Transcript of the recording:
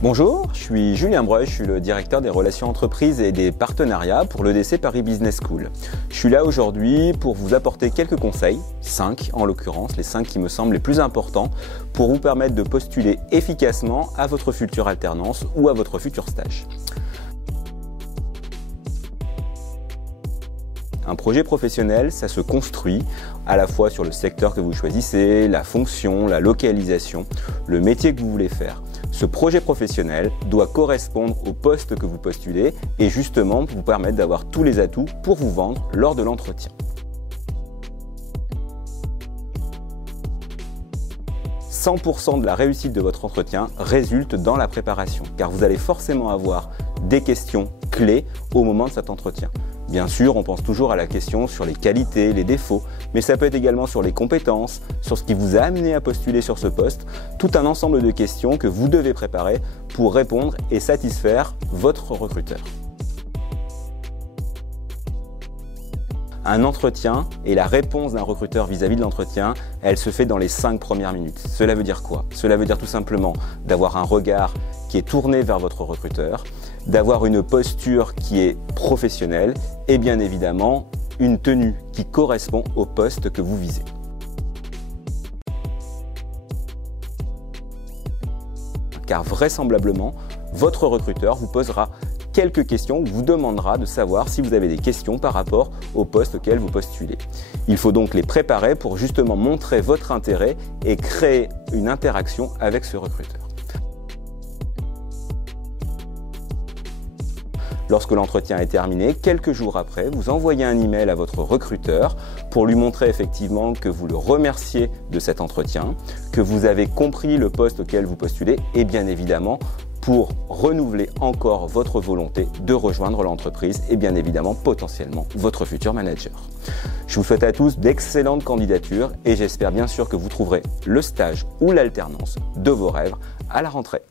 Bonjour, je suis Julien Breuil, je suis le directeur des relations entreprises et des partenariats pour l'EDC Paris Business School. Je suis là aujourd'hui pour vous apporter quelques conseils, 5 en l'occurrence, les 5 qui me semblent les plus importants pour vous permettre de postuler efficacement à votre future alternance ou à votre futur stage. Un projet professionnel, ça se construit à la fois sur le secteur que vous choisissez, la fonction, la localisation, le métier que vous voulez faire. Ce projet professionnel doit correspondre au poste que vous postulez et justement vous permettre d'avoir tous les atouts pour vous vendre lors de l'entretien. 100% de la réussite de votre entretien résulte dans la préparation, car vous allez forcément avoir des questions clés au moment de cet entretien. Bien sûr, on pense toujours à la question sur les qualités, les défauts, mais ça peut être également sur les compétences, sur ce qui vous a amené à postuler sur ce poste, tout un ensemble de questions que vous devez préparer pour répondre et satisfaire votre recruteur. Un entretien et la réponse d'un recruteur vis-à-vis de l'entretien, elle se fait dans les 5 premières minutes. Cela veut dire quoi? Cela veut dire tout simplement d'avoir un regard qui est tourné vers votre recruteur, d'avoir une posture qui est professionnelle et bien évidemment une tenue qui correspond au poste que vous visez. Car vraisemblablement, votre recruteur vous posera quelques questions, vous demandera de savoir si vous avez des questions par rapport au poste auquel vous postulez. Il faut donc les préparer pour justement montrer votre intérêt et créer une interaction avec ce recruteur. Lorsque l'entretien est terminé, quelques jours après, vous envoyez un email à votre recruteur pour lui montrer effectivement que vous le remerciez de cet entretien, que vous avez compris le poste auquel vous postulez et bien évidemment pour renouveler encore votre volonté de rejoindre l'entreprise et bien évidemment potentiellement votre futur manager. Je vous souhaite à tous d'excellentes candidatures et j'espère bien sûr que vous trouverez le stage ou l'alternance de vos rêves à la rentrée.